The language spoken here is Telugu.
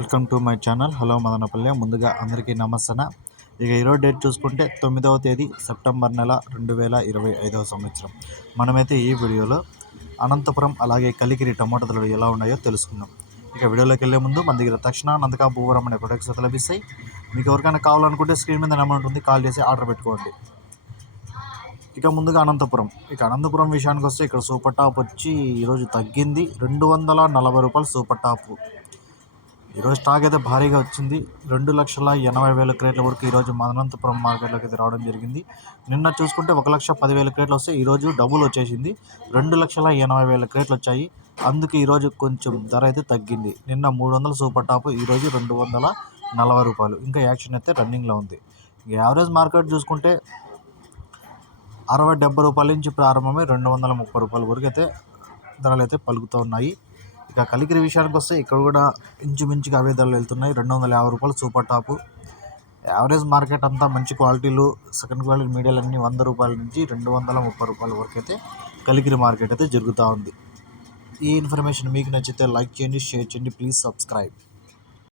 Welcome to my channel. Hello Madanapalle. ముందుగా అందరికీ నమస్తన. ఇక ఈరోజు డేట్ చూసుకుంటే తొమ్మిదవ తేదీ సెప్టెంబర్ నెల రెండు వేల ఇరవై ఐదవ సంవత్సరం. మనమైతే ఈ వీడియోలో అనంతపురం అలాగే కలికిరి టమాటో ధరలు ఎలా ఉన్నాయో తెలుసుకుందాం. ఇక వీడియోలోకి వెళ్ళే ముందు మన దగ్గర తక్షణ నందక భూవరం అనే ప్రొడక్ట్స్ అయితే లభిస్తాయి. మీకు ఎవరికైనా కావాలనుకుంటే స్క్రీన్ మీద నెంబర్ ఉంటుంది కాల్ చేసి ఆర్డర్ పెట్టుకోండి. ఇక ముందుగా అనంతపురం. ఇక అనంతపురం విషయానికి వస్తే ఇక్కడ సూపర్ టాప్ వచ్చి ఈరోజు తగ్గింది. రెండు వందల నలభై రూపాయలు సూపర్ టాప్. ఈరోజు స్టాక్ అయితే భారీగా వచ్చింది. రెండు లక్షల ఎనభై వేల క్రేట్ల వరకు ఈరోజు మదనంతపురం మార్కెట్లోకి అయితే రావడం జరిగింది. నిన్న చూసుకుంటే ఒక లక్ష పదివేల క్రేట్లు వస్తే ఈరోజు డబుల్ వచ్చేసింది. రెండు లక్షల ఎనభై వేల క్రేట్లు వచ్చాయి. అందుకే ఈరోజు కొంచెం ధర అయితే తగ్గింది. నిన్న మూడు వందల సూపర్ టాప్ ఈరోజు రెండు వందల నలభై రూపాయలు. ఇంకా యాక్షన్ అయితే రన్నింగ్లో ఉంది. యావరేజ్ మార్కెట్ చూసుకుంటే అరవై డెబ్బై రూపాయల నుంచి ప్రారంభమై రెండు వందల ముప్పై రూపాయల వరకు అయితే ధరలు అయితే పలుకుతూ ఉన్నాయి. ఇక కలికిరి విషయానికి వస్తే ఇక్కడ కూడా ఇంచుమించుగా అవే ధరలు వెళ్తున్నాయి. రెండు వందల యాభై రూపాయలు సూపర్ టాపు. యావరేజ్ మార్కెట్ అంతా మంచి క్వాలిటీలు సెకండ్ క్వాలిటీ మీడియాలు అన్నీ వంద రూపాయల నుంచి రెండు వందల ముప్పై రూపాయల వరకు అయితే కలికిరి మార్కెట్ అయితే జరుగుతూ ఉంది. ఈ ఇన్ఫర్మేషన్ మీకు నచ్చితే లైక్ చేయండి షేర్ చేయండి ప్లీజ్ సబ్స్క్రైబ్.